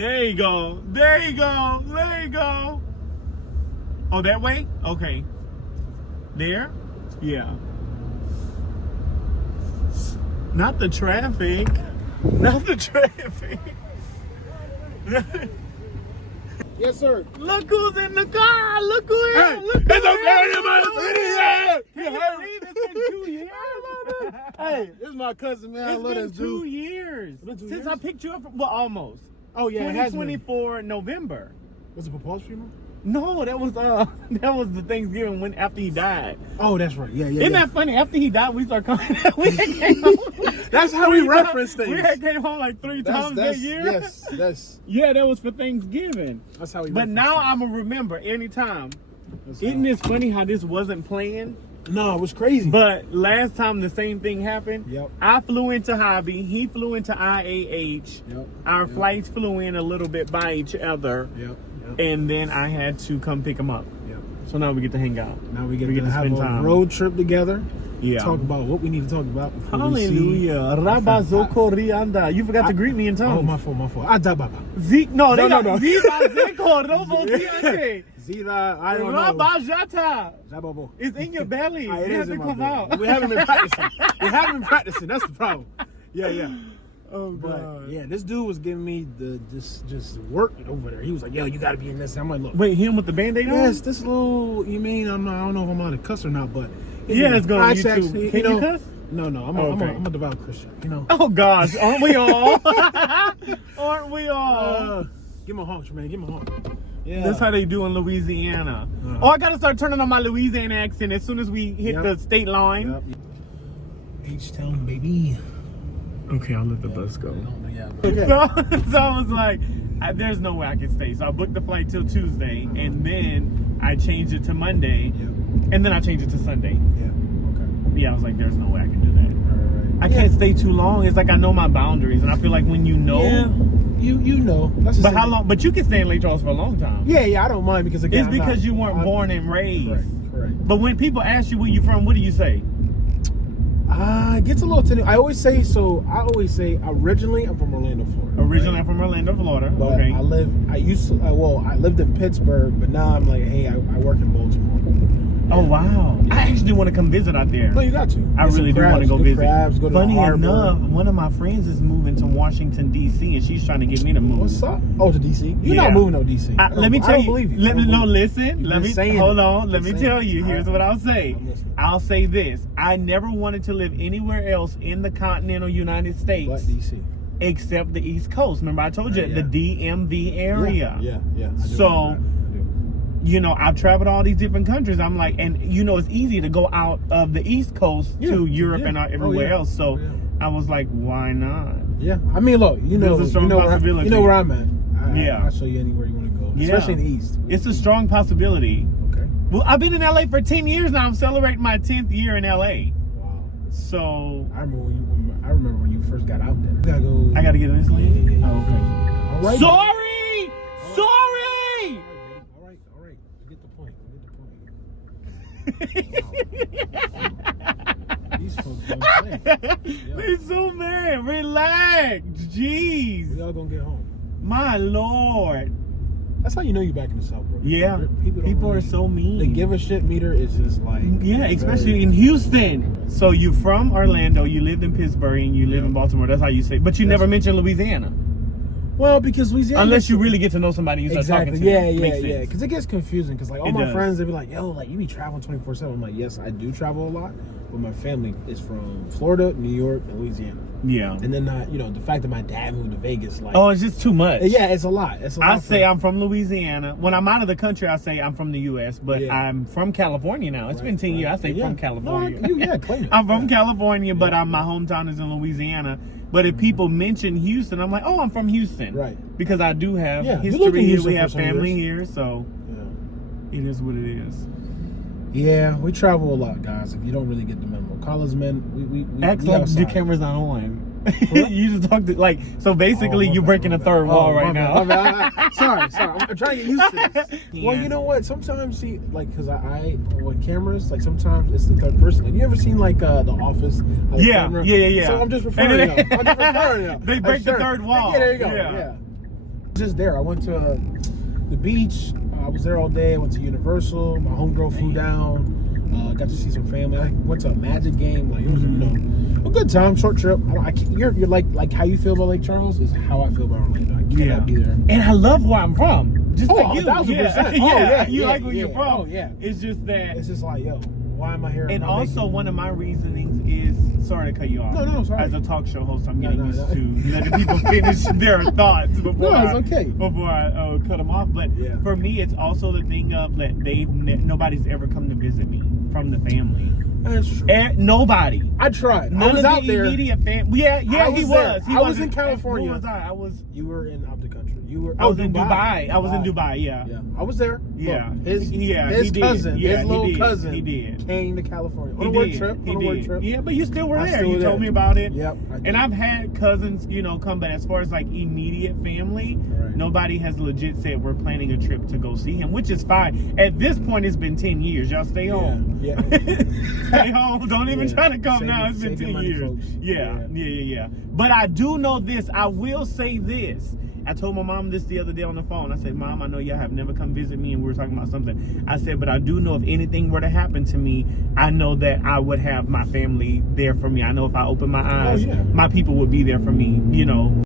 There you go. There you go. There you go. Oh, that way? Okay. There? Yeah. Not the traffic. Not the traffic. Yes, sir. Look who's in the car. Look who is. Hey, Look it's who a very nice city. Can you believe it's been 2 years? Hey, this is my cousin, man. I It's love been this 2 dude. years Been 2 since years? I picked you up. Well, almost. Oh yeah, it has been. 2024 November. Was it Papa's funeral? No, that was the Thanksgiving when after he died. Oh, that's right. Yeah. Isn't that funny? After he died, we started coming. We had came home. That's how we reference things. We had came home like 3 times that year. Yes, that's Yeah, that was for Thanksgiving. that's how we. But reference now things. I'm gonna remember anytime. That's Isn't how- it funny how this wasn't planned? No, it was crazy. But last time the same thing happened. Yep. I flew into Hobby. He flew into IAH. Yep. Our Yep. flights flew in a little bit by each other. Yep. And then I had to come pick him up. Yep. So now we get to hang out. Now we get We to get to have spend a time. road trip together. Yeah. Talk about what we need to talk about. Before we see- Hallelujah. Rabazoko Rianda. You forgot to greet me in Oh, tongues. my fault. Adababa. Zeke. No, they No, got no. Ziba Zeko Robo Ziante. Zira, I don't know. Rabajata. Zababo. It's in your belly. Ah, it You is have to in my come belly. out. We haven't been practicing. That's the problem. Yeah. Oh, But God. yeah, this dude was giving me the just work over there. He was like, "Yo, you got to be in this." I'm like, "Look, Wait, him with the Band-Aid on? yes, this little. You mean I don't know if I'm on to cuss or not, but Yeah, it's going on it's YouTube. actually, Can you cuss? No, I'm Okay. I'm a devout Christian. You know. Oh, gosh. Aren't we all? Aren't we all? Give him a honk, man. Give him a honk. Yeah. That's how they do in Louisiana. Uh-huh. Oh, I got to start turning on my Louisiana accent as soon as we hit Yep. the state line. Yep. H-Town, baby. Okay, I'll let the bus go. Yeah. So I was like, there's no way I can stay. So I booked the flight till Tuesday, and then I changed it to Monday, Yeah. and then I changed it to Sunday. Yeah. Okay. Yeah, I was like, there's no way I can do that. All right. I can't stay too long. It's like I know my boundaries, and I feel like when you know. Yeah. You know. That's just But how long? But you can stay in Lake Charles for a long time. Yeah. I don't mind because again, It's because you weren't born and raised. Correct. But when people ask you where you from, what do you say? It gets a little tense. I always say originally I'm from Orlando, Florida. Originally, right? I'm from Orlando, Florida. But Okay. I lived in Pittsburgh, but now I'm like, hey, I work in Baltimore. Oh wow! I actually want to come visit out there. No, you got to. I Get really some do want to crabs, go get visit. crabs, go to Funny the harbor. enough, one of my friends is moving to Washington D.C. and she's trying to get me to move. What's up? Oh, to DC. You're Yeah. not moving to DC. Let me I tell don't you. believe you. Let me I don't no. believe you. Listen. You've Let been me saying hold it. on. Let You've me been tell saying you. it. Here's All what right. I'll say. I'm listening. I'll say this. I never wanted to live anywhere else in the continental United States But DC. except the East Coast. Remember, I told you Yeah. the DMV area. Yeah. I do So, remember that. I do. you know, I've traveled all these different countries. I'm like, and you know, it's easy to go out of the East Coast to Europe and everywhere else. So I was like, why not? Yeah. I mean, look, There's a strong possibility. you know where I'm at. I'll show you anywhere you want to go, Yeah. especially in the East. It's a strong possibility. Okay. Well, I've been in LA for 10 years now. I'm celebrating my 10th year in LA. Wow. So I remember when you first got out there. You gotta go. I got to get in this lane. Yeah. Oh, okay. All right. Sorry! Sorry! All right. You get the point. Wow. These folks don't play. Yeah. They're so mad. Relax. Jeez. We all gonna get home. My Lord. That's how you know you back in the South, bro. Yeah. People People are really- so mean. The give a shit meter is just like. Yeah, especially very- in Houston. So you from Orlando, you lived in Pittsburgh, and you live in Baltimore. That's how you say. But you never mentioned Louisiana. Well, because Louisiana. Unless you really get to know somebody, you start Exactly. talking to. Yeah. them. Makes sense. Because it gets confusing. Because like all It my does. friends, they be like, "Yo, like you be traveling 24/7." I'm like, "Yes, I do travel a lot, but my family is from Florida, New York, and Louisiana." Yeah. And then the fact that my dad moved to Vegas, like, Oh, it's just too much. yeah, it's a lot. It's a lot. I say I'm from Louisiana. When I'm out of the country, I say I'm from the U.S., but Yeah. I'm from California now. It's been 10 years. I say Yeah. from California. No, claim it. I'm from Yeah. California, but my hometown is in Louisiana. But if people mention Houston, I'm like, oh, I'm from Houston. Right. Because I do have Yeah, you lived in history here. Houston We for have some family years. here, so Yeah. it is what it is. Yeah, we travel a lot, guys. If you don't really get the memo, call us, man. We Act we like outside. the camera's not on. You just talk to so basically Oh, my you're bad, breaking my the third bad. wall Oh, right my now. bad, my bad. Sorry. I'm trying to get used to this. Well, Yeah. you know what? Sometimes, see, like, because I with cameras, like, sometimes it's the third person. Like, you ever seen, like, The Office? Like, Yeah, camera? yeah. So I'm just referring to them. They break the third wall. Yeah, there you go. Yeah. Yeah. Just there. I went to the beach. I was there all day. I went to Universal. My homegirl flew down. Got to see some family. I went to a Magic game. Like it was, a good time. Short trip. You're like how you feel about Lake Charles is how I feel about Orlando. I cannot be there. And I love where I'm from. Just like you. 1,000%. You like where you're from. Oh yeah. It's just that. It's just like, yo, why am I here? And also, one of my reasonings is, sorry to cut you off. No, sorry. As a talk show host, I'm getting used to letting people finish their thoughts before before I cut them off. But for me, it's also the thing of that nobody's ever come to visit me from the family. That's true. Nobody. I tried. None I was of out the there. immediate family. Yeah, he was. I was in California. Who was I? You were in out the country. I was in Dubai. I was in Dubai. Yeah. I was there. Yeah. Look, his cousin, his little cousin, came to California on a work trip. Yeah, but you still were there. You told me about it. Yep. And I've had cousins, come, but as far as like immediate family, nobody has legit said we're planning a trip to go see him, which is fine. At this point, it's been 10 years. Y'all stay home. Yeah. Stay home. Don't even try to come now. It's been 10 years. Folks. Yeah. But I do know this. I will say this. I told my mom this the other day on the phone. I said, Mom, I know y'all have never come visit me and we were talking about something. I said, but I do know if anything were to happen to me, I know that I would have my family there for me. I know if I open my eyes, my people would be there for me,